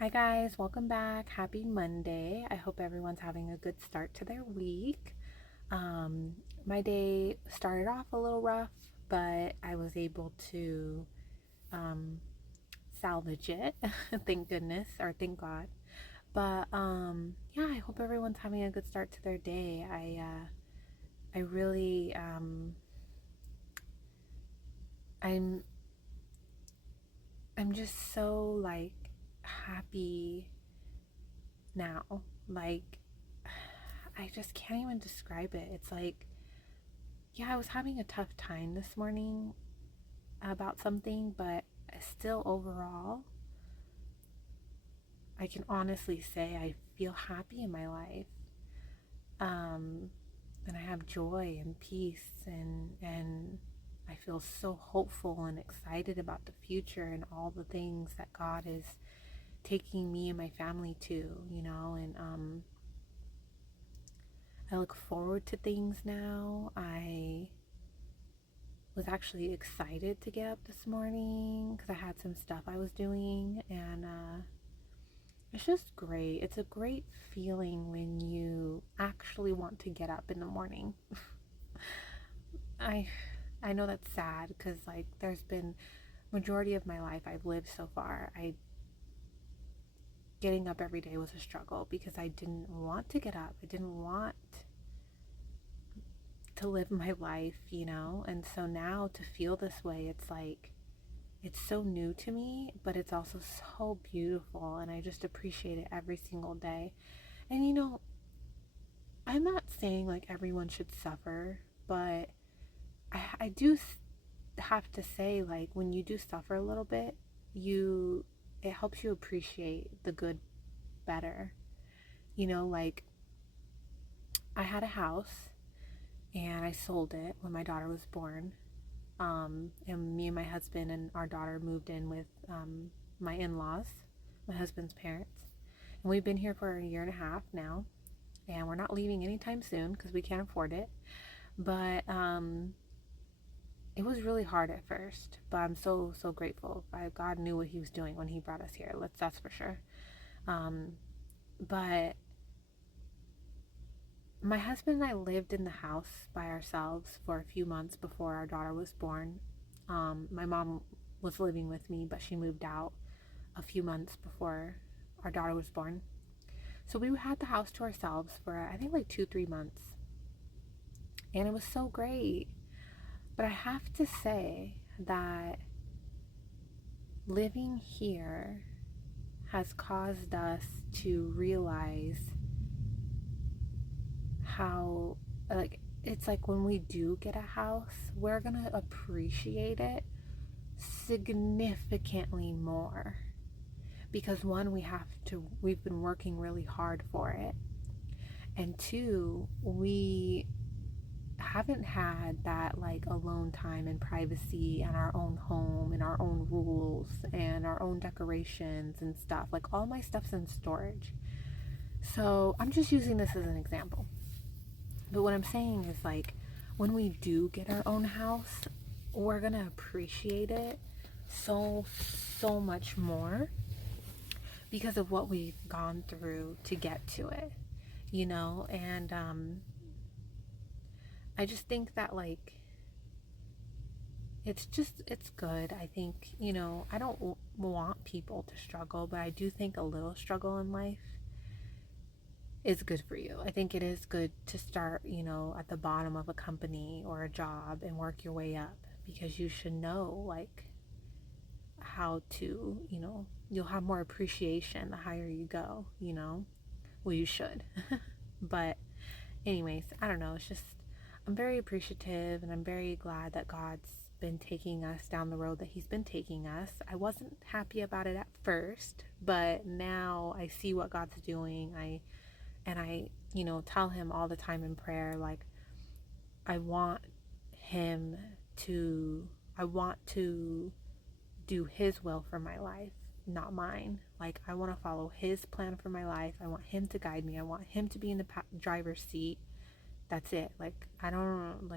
Hi guys, welcome back. Happy Monday. I hope everyone's having a good start to their week. Um, my day started off a little rough, but I was able to um, salvage it. Thank goodness, or thank God. But yeah, I hope everyone's having a good start to their day. I really, I'm, I'm just so like happy now. Like I just can't even describe it. It's like, yeah, I was having a tough time this morning about something, but still overall, I can honestly say I feel happy in my life. Um, and I have joy and peace and I feel so hopeful and excited about the future and all the things that God is taking me and my family to, and I look forward to things now. I was actually excited to get up this morning because I had some stuff I was doing, and it's just great. It's a great feeling when you actually want to get up in the morning. I I know that's sad because like there's been majority of my life I've lived so far. I Getting up every day was a struggle because I didn't want to get up. I didn't want to live my life. And so now to feel this way, it's like it's so new to me, but it's also so beautiful, and I just appreciate it every single day. And I'm not saying like everyone should suffer, but I do have to say, like, when you do suffer a little bit, you it helps you appreciate the good better. Like, I had a house and I sold it when my daughter was born. And me and my husband and our daughter moved in with my in-laws, my husband's parents. And we've been here for a year and a half now, and we're not leaving anytime soon because we can't afford it. But it was really hard at first, but I'm so grateful. God knew what He was doing when He brought us here. That's for sure. Um, but my husband and I lived in the house by ourselves for a few months before our daughter was born. My mom was living with me, but she moved out a few months before our daughter was born. So we had the house to ourselves for I think like 2, 3 months, and it was so great. But I have to say that living here has caused us to realize how, like, it's like when we do get a house, we're gonna appreciate it significantly more because one, we've been working really hard for it, and two, we haven't had that like alone time and privacy and our own home and our own rules and our own decorations and stuff. Like, all my stuff's in storage. So I'm just using this as an example. But what I'm saying is, like, when we do get our own house, we're gonna appreciate it so much more because of what we've gone through to get to it. And I just think that, like, it's good. I think, I don't want people to struggle, but I do think a little struggle in life is good for you. I think it is good to start, at the bottom of a company or a job and work your way up, because you should know, like, how to, you'll have more appreciation the higher you go. Well, you should. But anyways, I don't know. It's just, I'm very appreciative and I'm very glad that God's been taking us down the road that He's been taking us. I wasn't happy about it at first, but now I see what God's doing. I tell Him all the time in prayer, like, I want Him to, I want to do His will for my life, not mine. Like, I want to follow His plan for my life. I want Him to guide me. I want Him to be in the driver's seat. That's it. Like, I don't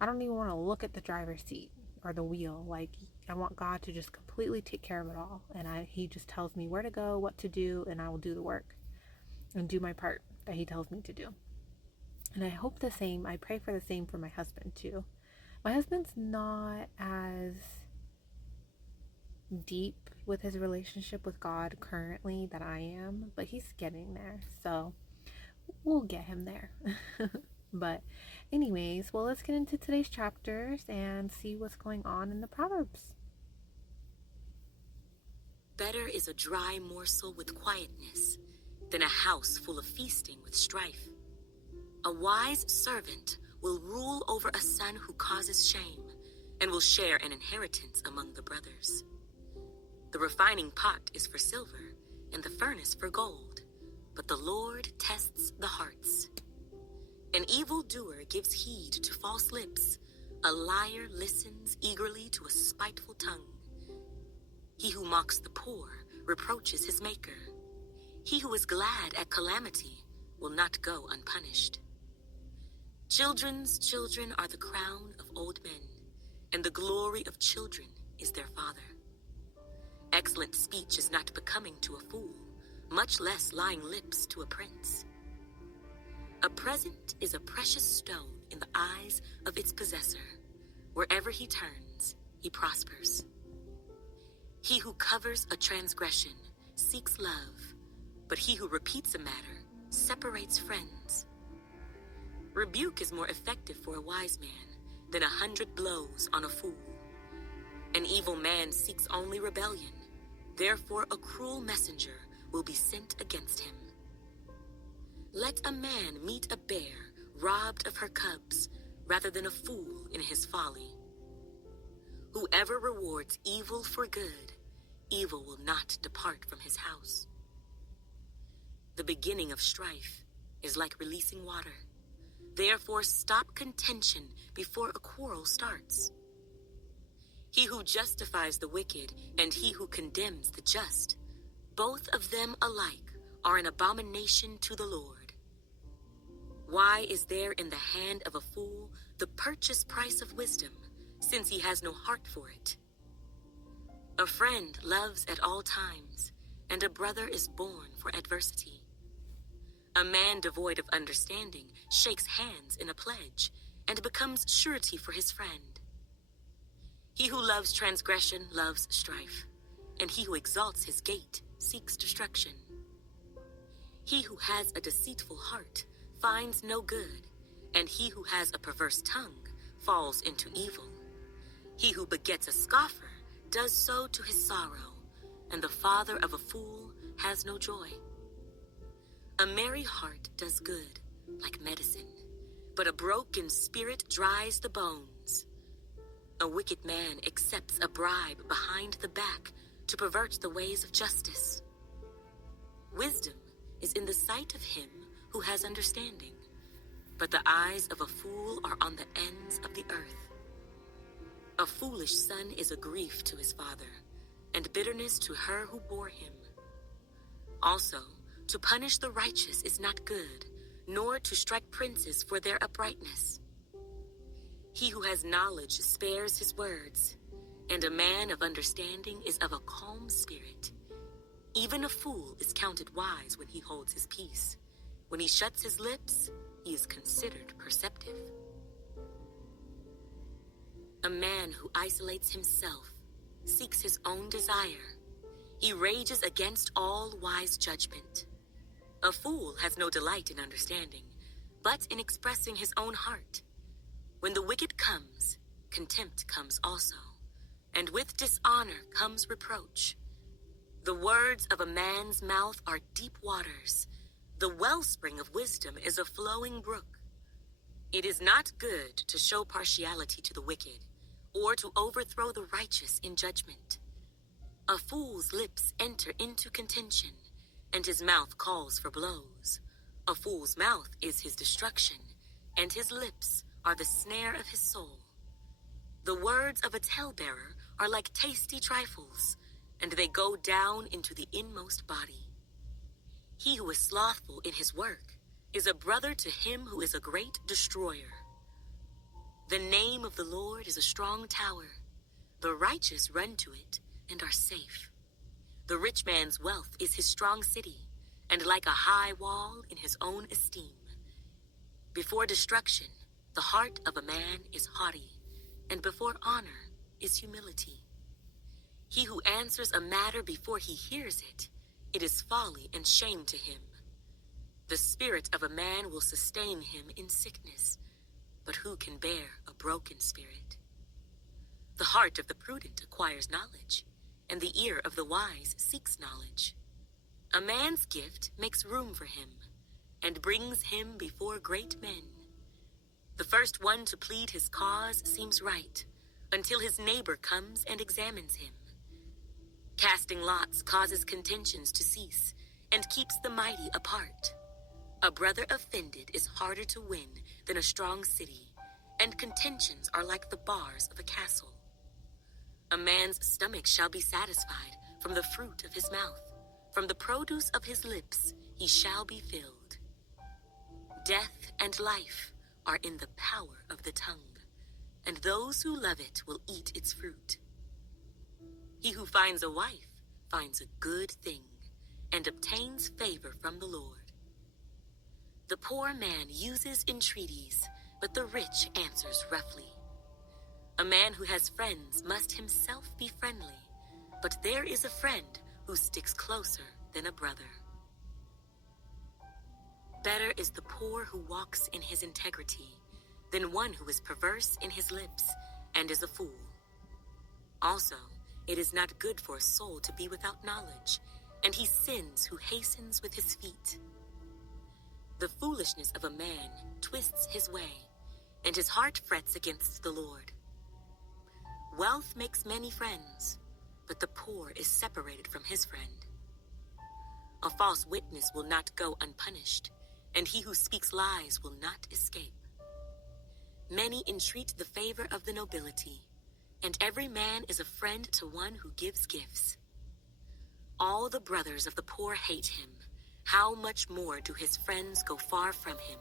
even want to look at the driver's seat or the wheel. Like, I want God to just completely take care of it all. And he just tells me where to go, what to do, and I will do the work and do my part that he tells me to do. And I hope the same, I pray for the same for my husband too. My husband's not as deep with his relationship with God currently that I am, but he's getting there. So we'll get him there. But anyways, well, let's get into today's chapters and see what's going on in the Proverbs. Better is a dry morsel with quietness than a house full of feasting with strife. A wise servant will rule over a son who causes shame and will share an inheritance among the brothers. The refining pot is for silver and the furnace for gold, but the Lord tests the hearts. An evildoer gives heed to false lips. A liar listens eagerly to a spiteful tongue. He who mocks the poor reproaches his maker. He who is glad at calamity will not go unpunished. Children's children are the crown of old men, and the glory of children is their father. Excellent speech is not becoming to a fool, much less lying lips to a prince. A present is a precious stone in the eyes of its possessor. Wherever he turns, he prospers. He who covers a transgression seeks love, but he who repeats a matter separates friends. Rebuke is more effective for a wise man than 100 blows on a fool. An evil man seeks only rebellion, therefore a cruel messenger will be sent against him. Let a man meet a bear robbed of her cubs rather than a fool in his folly. Whoever rewards evil for good, evil will not depart from his house. The beginning of strife is like releasing water. Therefore stop contention before a quarrel starts. He who justifies the wicked and he who condemns the just, both of them alike are an abomination to the Lord. Why is there in the hand of a fool the purchase price of wisdom, since he has no heart for it? A friend loves at all times, and a brother is born for adversity. A man devoid of understanding shakes hands in a pledge and becomes surety for his friend. He who loves transgression loves strife, and he who exalts his gate seeks destruction. He who has a deceitful heart finds no good, and he who has a perverse tongue falls into evil. He who begets a scoffer does so to his sorrow, and the father of a fool has no joy. A merry heart does good, like medicine, but a broken spirit dries the bones. A wicked man accepts a bribe behind the back to pervert the ways of justice. Wisdom is in the sight of him who has understanding, but the eyes of a fool are on the ends of the earth. A foolish son is a grief to his father, and bitterness to her who bore him. Also, to punish the righteous is not good, nor to strike princes for their uprightness. He who has knowledge spares his words, and a man of understanding is of a calm spirit. Even a fool is counted wise when he holds his peace. When he shuts his lips, he is considered perceptive. A man who isolates himself seeks his own desire. He rages against all wise judgment. A fool has no delight in understanding, but in expressing his own heart. When the wicked comes, contempt comes also, and with dishonor comes reproach. The words of a man's mouth are deep waters. The wellspring of wisdom is a flowing brook. It is not good to show partiality to the wicked, or to overthrow the righteous in judgment. A fool's lips enter into contention, and his mouth calls for blows. A fool's mouth is his destruction, and his lips are the snare of his soul. The words of a talebearer are like tasty trifles, and they go down into the inmost body. He who is slothful in his work is a brother to him who is a great destroyer. The name of the Lord is a strong tower. The righteous run to it and are safe. The rich man's wealth is his strong city, and like a high wall in his own esteem. Before destruction, the heart of a man is haughty, and before honor is humility. He who answers a matter before he hears it, it is folly and shame to him. The spirit of a man will sustain him in sickness, but who can bear a broken spirit? The heart of the prudent acquires knowledge, and the ear of the wise seeks knowledge. A man's gift makes room for him, and brings him before great men. The first one to plead his cause seems right, until his neighbor comes and examines him. Casting lots causes contentions to cease, and keeps the mighty apart. A brother offended is harder to win than a strong city, and contentions are like the bars of a castle. A man's stomach shall be satisfied from the fruit of his mouth. From the produce of his lips he shall be filled. Death and life are in the power of the tongue, and those who love it will eat its fruit. He who finds a wife finds a good thing, and obtains favor from the Lord. The poor man uses entreaties, but the rich answers roughly. A man who has friends must himself be friendly, but there is a friend who sticks closer than a brother. Better is the poor who walks in his integrity than one who is perverse in his lips and is a fool. Also, it is not good for a soul to be without knowledge, and he sins who hastens with his feet. The foolishness of a man twists his way, and his heart frets against the Lord. Wealth makes many friends, but the poor is separated from his friend. A false witness will not go unpunished, and he who speaks lies will not escape. Many entreat the favor of the nobility, and every man is a friend to one who gives gifts. All the brothers of the poor hate him. How much more do his friends go far from him?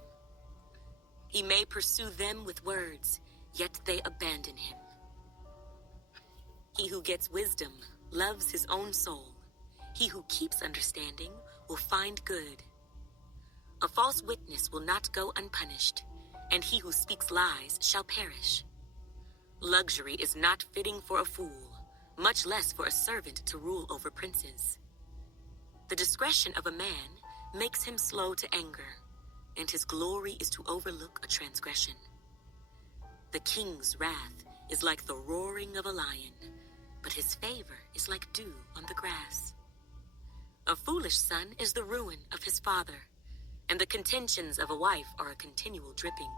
He may pursue them with words, yet they abandon him. He who gets wisdom loves his own soul. He who keeps understanding will find good. A false witness will not go unpunished, and he who speaks lies shall perish. Luxury is not fitting for a fool, much less for a servant to rule over princes. The discretion of a man makes him slow to anger, and his glory is to overlook a transgression. The king's wrath is like the roaring of a lion, but his favor is like dew on the grass. A foolish son is the ruin of his father, and the contentions of a wife are a continual dripping.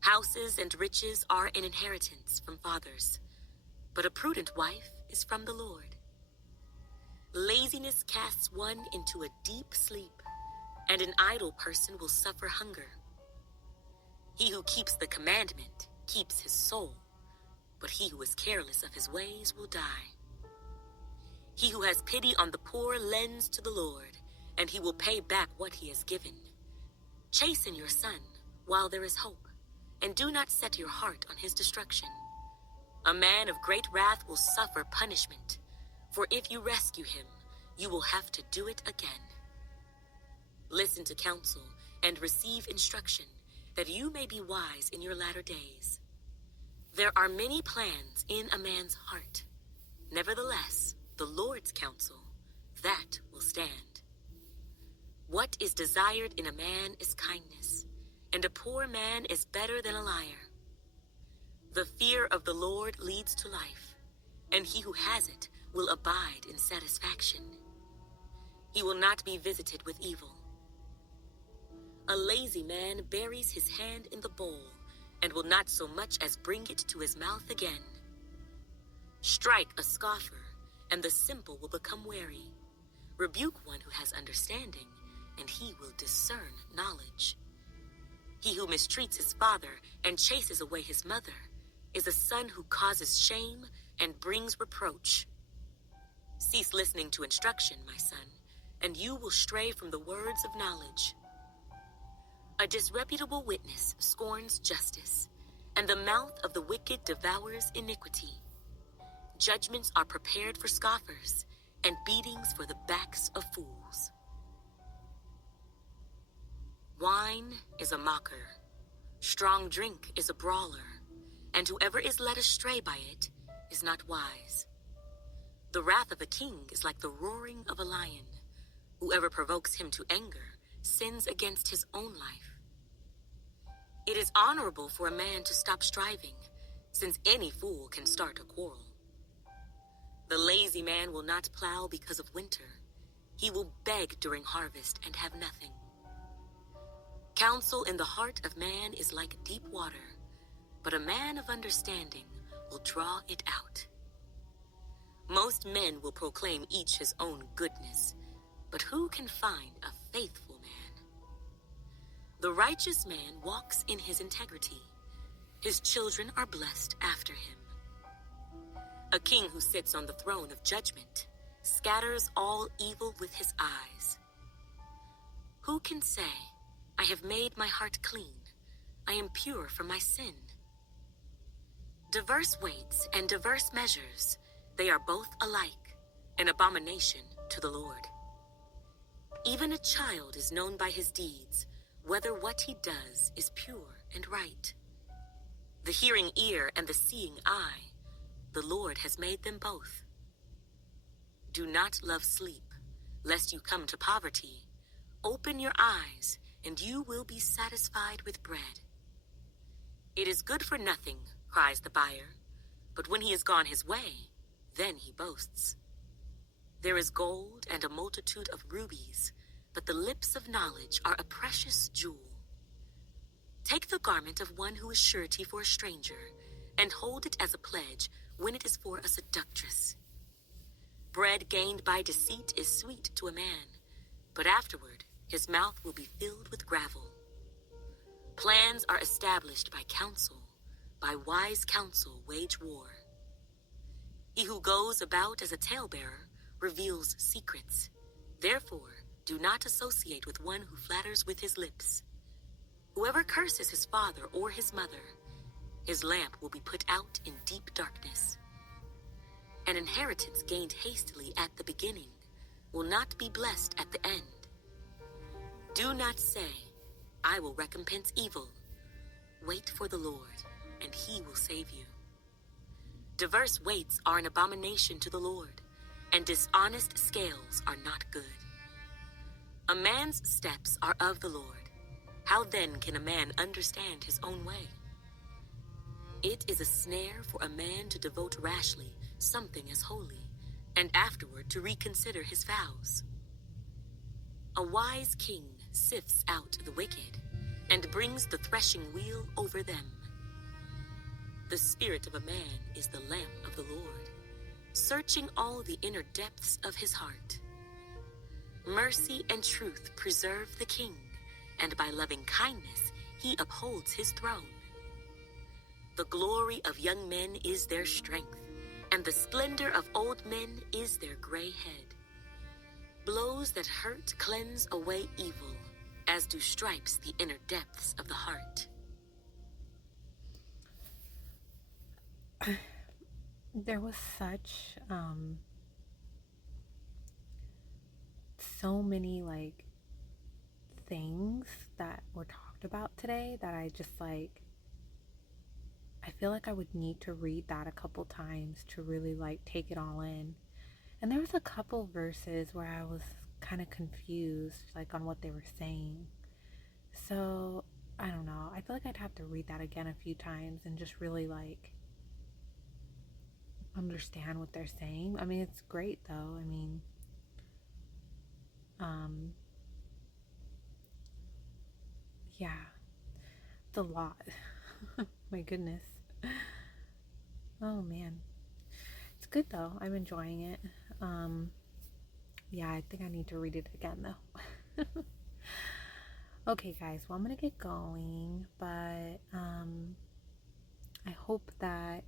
Houses and riches are an inheritance from fathers, but a prudent wife is from the Lord. Laziness casts one into a deep sleep, and an idle person will suffer hunger. He who keeps the commandment keeps his soul, but he who is careless of his ways will die. He who has pity on the poor lends to the Lord, and he will pay back what he has given. Chasten your son while there is hope, and do not set your heart on his destruction. A man of great wrath will suffer punishment, for if you rescue him, you will have to do it again. Listen to counsel and receive instruction, that you may be wise in your latter days. There are many plans in a man's heart. Nevertheless, the Lord's counsel, that will stand. What is desired in a man is kindness, and a poor man is better than a liar. The fear of the Lord leads to life, and he who has it will abide in satisfaction. He will not be visited with evil. A lazy man buries his hand in the bowl, and will not so much as bring it to his mouth again. Strike a scoffer, and the simple will become wary. Rebuke one who has understanding, and he will discern knowledge. He who mistreats his father and chases away his mother is a son who causes shame and brings reproach. Cease listening to instruction, my son, and you will stray from the words of knowledge. A disreputable witness scorns justice, and the mouth of the wicked devours iniquity. Judgments are prepared for scoffers, and beatings for the backs of fools. Wine is a mocker, strong drink is a brawler, and whoever is led astray by it is not wise. The wrath of a king is like the roaring of a lion. Whoever provokes him to anger sins against his own life. It is honorable for a man to stop striving, since any fool can start a quarrel. The lazy man will not plow because of winter. He will beg during harvest and have nothing. Counsel in the heart of man is like deep water, but a man of understanding will draw it out. Most men will proclaim each his own goodness, but who can find a faithful man? The righteous man walks in his integrity. His children are blessed after him. A king who sits on the throne of judgment scatters all evil with his eyes. Who can say, I have made my heart clean, I am pure from my sin? Diverse weights and diverse measures, they are both alike, an abomination to the Lord. Even a child is known by his deeds, whether what he does is pure and right. The hearing ear and the seeing eye, the Lord has made them both. Do not love sleep, lest you come to poverty. Open your eyes, and you will be satisfied with bread. It is good for nothing, cries the buyer, but when he has gone his way, then he boasts. There is gold and a multitude of rubies, but the lips of knowledge are a precious jewel. Take the garment of one who is surety for a stranger, and hold it as a pledge when it is for a seductress. Bread gained by deceit is sweet to a man, but afterward his mouth will be filled with gravel. Plans are established by counsel. By wise counsel wage war. He who goes about as a talebearer reveals secrets. Therefore, do not associate with one who flatters with his lips. Whoever curses his father or his mother, his lamp will be put out in deep darkness. An inheritance gained hastily at the beginning will not be blessed at the end. Do not say, I will recompense evil. Wait for the Lord, and he will save you. Diverse weights are an abomination to the Lord, and dishonest scales are not good. A man's steps are of the Lord. How then can a man understand his own way? It is a snare for a man to devote rashly something as holy, and afterward to reconsider his vows. A wise king sifts out the wicked, and brings the threshing wheel over them. The spirit of a man is the lamp of the Lord, searching all the inner depths of his heart. Mercy and truth preserve the king, and by loving kindness he upholds his throne. The glory of young men is their strength, and the splendor of old men is their gray head. Blows that hurt cleanse away evil, as do stripes the inner depths of the heart. There was such so many like things that were talked about today that I just like I feel like I would need to read that a couple times to really like take it all in. And there was a couple verses where I was kind of confused like on what they were saying. So, I don't know. I feel like I'd have to read that again a few times and just really like understand what they're saying. I mean, it's great though. I mean, yeah, it's a lot. My goodness. Oh man. It's good though. I'm enjoying it. Yeah, I think I need to read it again though. Okay, guys. Well, I'm gonna get going, but I hope that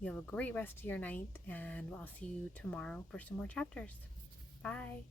you have a great rest of your night, and I'll see you tomorrow for some more chapters. Bye.